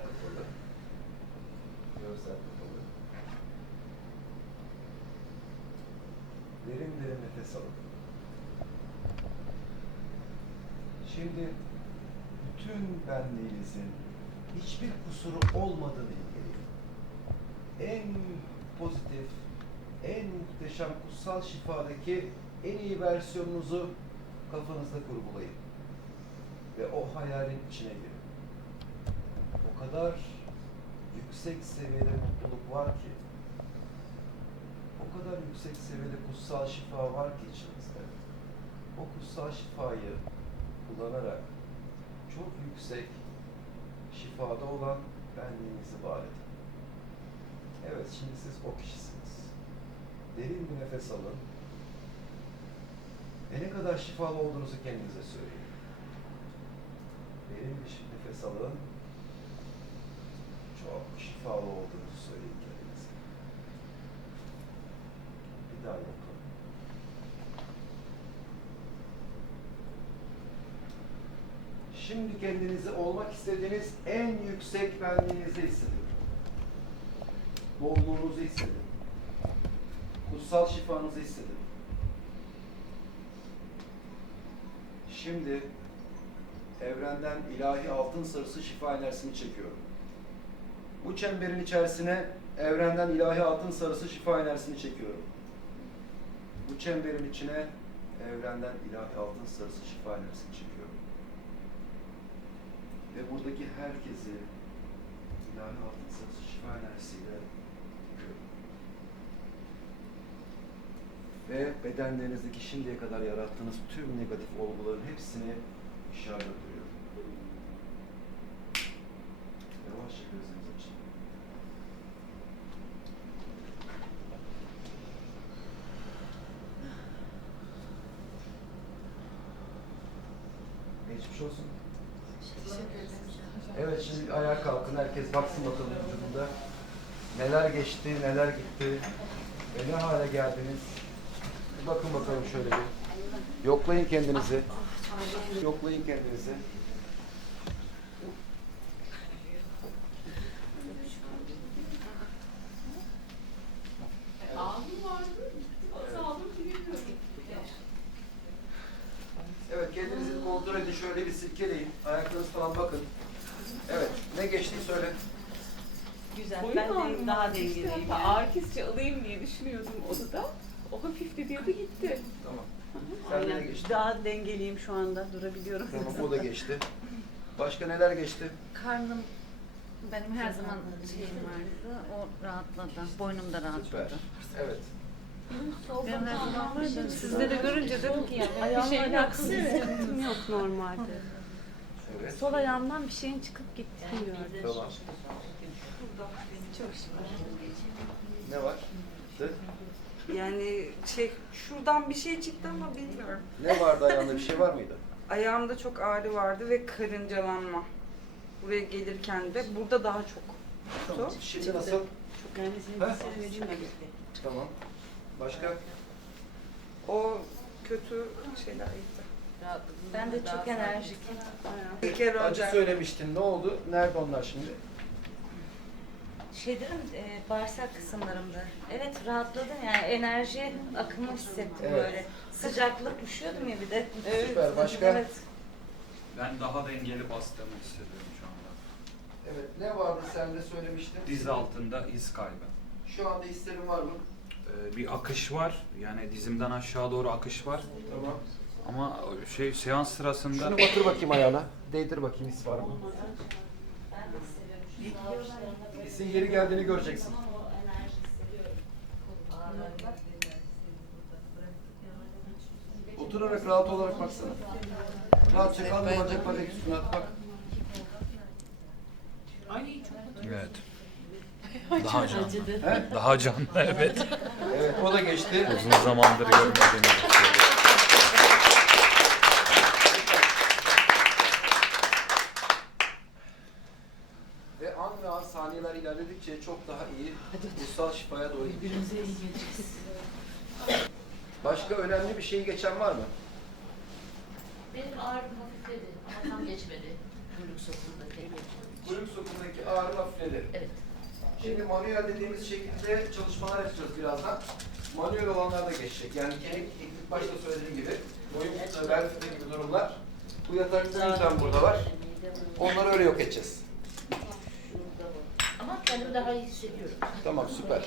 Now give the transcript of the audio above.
kapalı. Görsel kapalı. Derin derin nefes alın. Şimdi bütün benliğinizin hiçbir kusuru olmadığını ilgileyim. En pozitif, en muhteşem kutsal şifadaki en iyi versiyonunuzu kafanızda kurgulayın. Ve o hayalin içine girin. O kadar yüksek seviyede mutluluk var ki, o kadar yüksek seviyede kutsal şifa var ki içinizde. O kutsal şifayı kullanarak çok yüksek şifada olan benliğinizi var edin. Evet, şimdi siz o kişisiniz. Derin bir nefes alın. Ve ne kadar şifalı olduğunuzu kendinize söyleyin. Derin bir nefes alın. Şifalı olduğunuzu söyleyin kendinize. Bir daha yapın. Şimdi kendinizi olmak istediğiniz en yüksek benliğinizde hissedin. Bolluğunuzu hissedin. Kutsal şifanızı hissedin. Şimdi evrenden ilahi altın sarısı şifa enerjisini çekiyorum. Bu çemberin içerisine evrenden ilahi altın sarısı şifa enerjisini çekiyorum. Bu çemberin içine evrenden ilahi altın sarısı şifa enerjisini çekiyorum. Ve buradaki herkesi ilahi altın sarısı şifa enerjisiyle yıkıyorum. Ve bedenlerinizdeki şimdiye kadar yarattığınız tüm negatif olguların hepsini dışarıda duruyorum. Geçmiş olsun. Evet şimdi ayağa kalkın. Herkes baksın bakalım vücudunda. Neler geçti, neler gitti ve ne hale geldiniz. Bir bakın bakalım şöyle bir. Yoklayın kendinizi. Yoklayın kendinizi. Abim vardı. Azaldım bilmiyorum. Evet kendinizi bir kontrol edin. Şöyle bir silkeleyin. Ayaklarınız falan bakın. Evet. Ne geçti söyle. Güzel. Boyun ben de daha dengeliyim. Yani. ağrı kesici alayım diye düşünüyordum odada. O hafifti diyordu gitti. Tamam. Sen de ne Aynen. geçti? Daha dengeliyim şu anda. Durabiliyorum. Tamam o da geçti. Başka neler geçti? Karnım benim her zaman şeyim vardı. O rahatladı. Boynum da Süper. rahatladı. Evet. Benim her zaman vardı. Sizde de görünce dedim ki yani bir şeyin evet. hissettim yok normalde. Evet. Sol ayağımdan bir şeyin çıkıp gittiğini gördüm. Tamam. Çok şükür. Ne var? De. Yani şey şuradan bir şey çıktı ama bilmiyorum. Ne vardı ayağında bir şey var mıydı? Ayağımda çok ağrı vardı ve karıncalanma. Buraya gelirken de burada daha çok. Tamam. Şimdi nasıl? Çok yani senin gitti. Tamam. Başka? O kötü şeyler gitti. Ben de çok enerjik. Bir kere Acı söylemiştin. Ne oldu? Nerede onlar şimdi? Şeylerim e, bağırsak kısımlarımda. Evet rahatladım yani enerji akımı hissettim Evet. böyle. Sıcaklık üşüyordum ya bir de. Süper. Başka? Evet. Ben daha dengeli bastığımı hissediyorum şu anda. Evet. Ne vardı sen de söylemiştin? Diz altında iz kaybı. Şu anda hislerin var mı? Ee, bir akış var. Yani dizimden aşağı doğru akış var. Tamam. Ama şey seans sırasında Şunu batır bakayım ayağına. Değdir bakayım his var mı? Hisin geri geldiğini göreceksin. Oturarak rahat olarak baksana. Rahatça kaldır bacak bacak üstüne at bak. Ay çok evet. Daha canlı. He? Daha canlı evet. Evet o da geçti. Uzun zamandır görmediğim bir şey. Ve an ve an saniyeler ilerledikçe çok daha iyi ruhsal şifaya doğru gideceğiz. Başka önemli bir şey geçen var mı? Benim ağrım hafifledi ama tam geçmedi. Kuyruk sokundaki. Kuyruk sokundaki ağrı hafifledi. Evet. Şimdi manuel dediğimiz şekilde çalışmalar yapacağız birazdan. Manuel olanlar da geçecek. Yani kemik ilk başta söylediğim gibi boyun fıtığı, bel fıtığı gibi durumlar bu yatak bu yüzden burada var. Onları öyle yok edeceğiz. Ama kendimi daha iyi hissediyorum. Tamam süper.